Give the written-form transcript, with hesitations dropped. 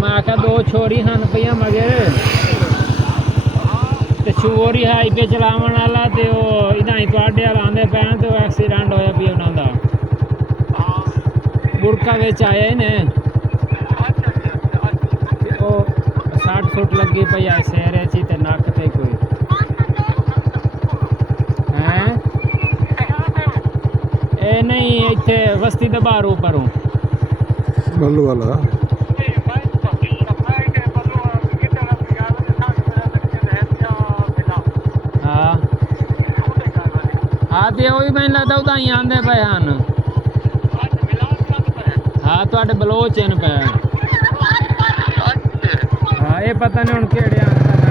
मैं आख्या दो छोरी हन पईयां मगर ते शोर ही हाईवे चलावन वाला ते इन्हां ही तुहाडे वाल आंदे पैन ते एक्सीडेंट होया पई उन्हां दा बुरका विच आए ने ते ओ 60 फुट लगी पई आ सिर च ते नक ते कोई हैं ए नहीं इत्थे वस्ती दे बाहरों परों बल्लू वाला हाँ हाँ तो वही मैंने लगता उदा ही आंदे पे हैं हाँ तुहाडे बलोच इन पे हाँ ये पता नहीं हुण केड़े आंदे